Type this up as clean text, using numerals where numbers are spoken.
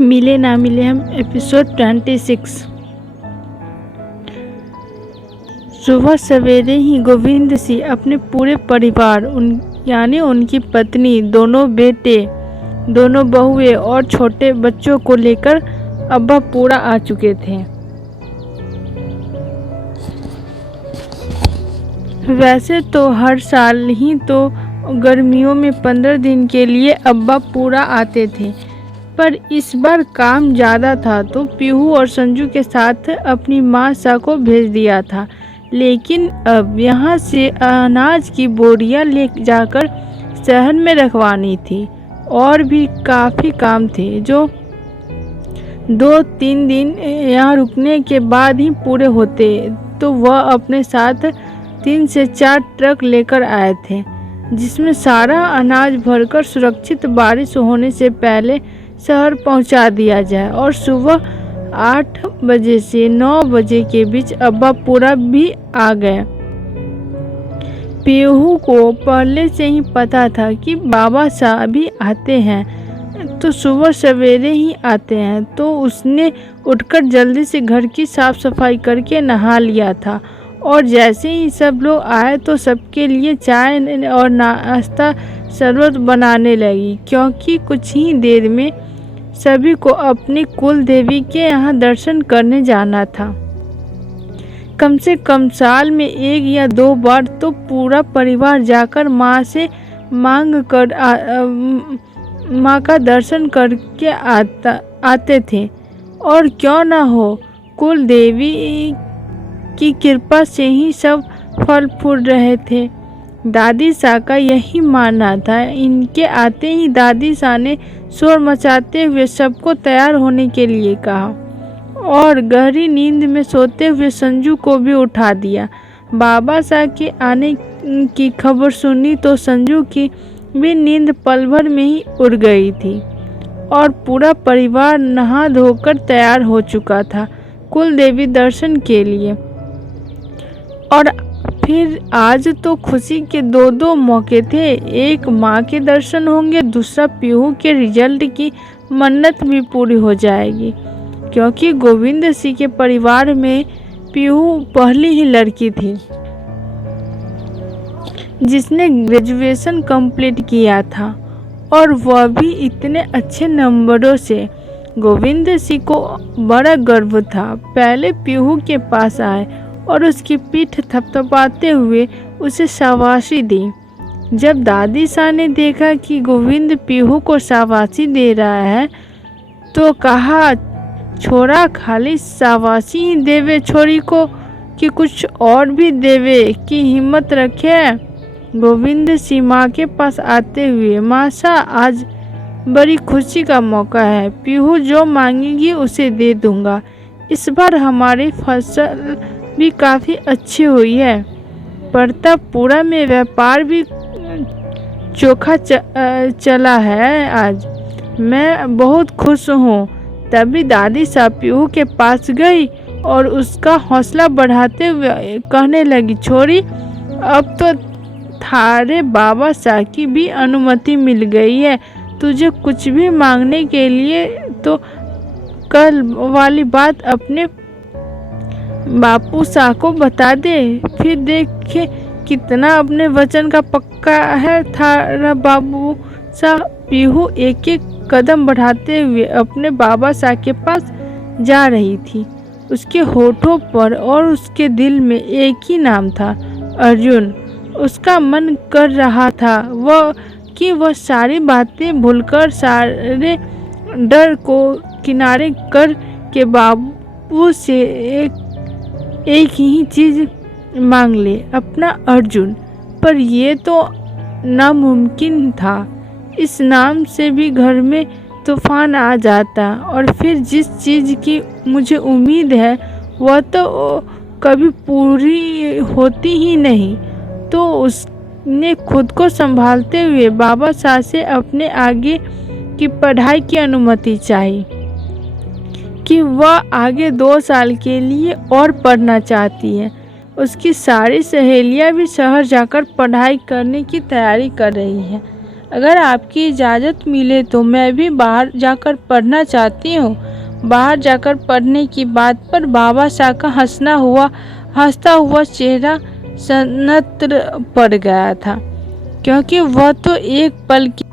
मिले ना मिले हम एपिसोड 26। सुबह सवेरे ही गोविंद सिंह अपने पूरे परिवार यानी उनकी पत्नी, दोनों बेटे, दोनों बहुएं और छोटे बच्चों को लेकर अब्बापुरा आ चुके थे। वैसे तो हर साल ही तो गर्मियों में 15 दिन के लिए अब्बापुरा आते थे, पर इस बार काम ज़्यादा था तो पीहू और संजू के साथ अपनी माँ सा को भेज दिया था। लेकिन अब यहाँ से अनाज की बोरियां ले जाकर शहर में रखवानी थी और भी काफ़ी काम थे जो 2-3 दिन यहाँ रुकने के बाद ही पूरे होते। तो वह अपने साथ 3 से 4 ट्रक लेकर आए थे, जिसमें सारा अनाज भरकर सुरक्षित बारिश होने से पहले शहर पहुंचा दिया जाए और सुबह 8 बजे से 9 बजे के बीच अब्बापुरा भी आ गए। पीहू को पहले से ही पता था कि बाबा साहब भी आते हैं तो सुबह सवेरे ही आते हैं, तो उसने उठकर जल्दी से घर की साफ सफाई करके नहा लिया था और जैसे ही सब लोग आए तो सबके लिए चाय और नाश्ता शरबत बनाने लगी, क्योंकि कुछ ही देर में सभी को अपनी कुल देवी के यहाँ दर्शन करने जाना था। कम से कम साल में 1 या 2 बार तो पूरा परिवार जाकर माँ से मांग कर माँ का दर्शन करके आते थे। और क्यों ना हो, कुल देवी की कृपा से ही सब फल फूल रहे थे। दादी सा का यही मानना था। इनके आते ही दादी सा ने शोर मचाते हुए सबको तैयार होने के लिए कहा और गहरी नींद में सोते हुए संजू को भी उठा दिया। बाबा सा के आने की खबर सुनी तो संजू की भी नींद पल भर में ही उड़ गई थी और पूरा परिवार नहा धोकर तैयार हो चुका था कुल देवी दर्शन के लिए। और फिर आज तो खुशी के 2 मौके थे। एक माँ के दर्शन होंगे, दूसरा पीहू के रिजल्ट की मन्नत भी पूरी हो जाएगी, क्योंकि गोविंद सिंह के परिवार में पीहू पहली ही लड़की थी जिसने ग्रेजुएशन कंप्लीट किया था और वह भी इतने अच्छे नंबरों से। गोविंद सिंह को बड़ा गर्व था। पहले पीहू के पास आए और उसकी पीठ थपथपाते हुए उसे शाबाशी दी। जब दादी सा ने देखा कि गोविंद पीहू को शाबाशी दे रहा है तो कहा, छोरा खाली शाबाशी ही देवे छोरी को कि कुछ और भी देवे की हिम्मत रखे। गोविंद सिंह माँ के पास आते हुए, माँ सा आज बड़ी खुशी का मौका है, पीहू जो मांगेगी उसे दे दूंगा। इस बार हमारी फसल भी काफ़ी अच्छी हुई है, प्रतापपुरा में व्यापार भी चोखा चला है। आज मैं बहुत खुश हूँ। तभी दादी साहब पीहू के पास गई और उसका हौसला बढ़ाते हुए कहने लगी, छोरी अब तो थारे बाबा साहब की भी अनुमति मिल गई है, तुझे कुछ भी मांगने के लिए तो कल वाली बात अपने बापू सा को बता दे, फिर देखे कितना अपने वचन का पक्का है थारा बाबू सा। पीहू एक एक कदम बढ़ाते हुए अपने बाबा सा के पास जा रही थी। उसके होठों पर और उसके दिल में एक ही नाम था, अर्जुन। उसका मन कर रहा था वह सारी बातें भूलकर, सारे डर को किनारे कर के बाबू से एक ही चीज़ मांग ले, अपना अर्जुन। पर यह तो नामुमकिन था। इस नाम से भी घर में तूफान आ जाता और फिर जिस चीज़ की मुझे उम्मीद है वह तो कभी पूरी होती ही नहीं। तो उसने खुद को संभालते हुए बाबा साहब से अपने आगे की पढ़ाई की अनुमति चाही कि वह आगे 2 साल के लिए और पढ़ना चाहती है। उसकी सारी सहेलियां भी शहर जाकर पढ़ाई करने की तैयारी कर रही हैं। अगर आपकी इजाज़त मिले तो मैं भी बाहर जाकर पढ़ना चाहती हूँ। बाहर जाकर पढ़ने की बात पर बाबा शाह का हंसता हुआ चेहरा सन्नत पड़ गया था, क्योंकि वह तो एक पल की